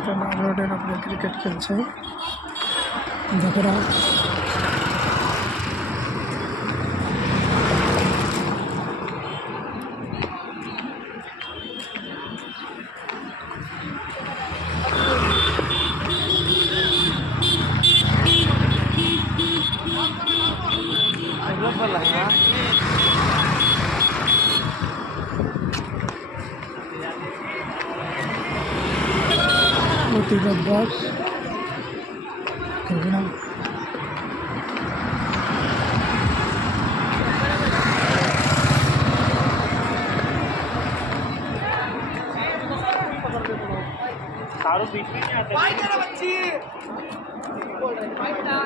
Eastern রোডের উপরে cricket খেলছে দেখেরা। প্রতিবাদ বস দেখলাম सारू बीच में नहीं आता भाई तेरा बच्ची बोल रहे भाई बेटा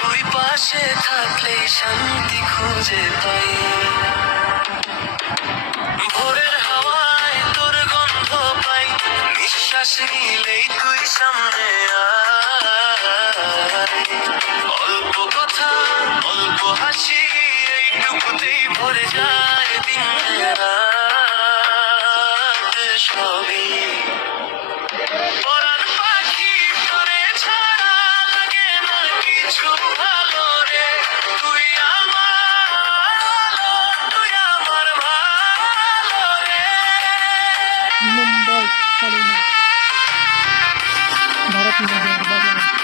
তুই পাশে থাকলে শান্তি খুঁজে পাই ভোরের হাওয়ায় তোর গন্ধ পাই নিঃশ্বাস নিলেই তুই সামনে অল্প কথা অল্প হাসি এইটুকুতেই ভরে যায় দিন রাত সবই मुंबई, भारत में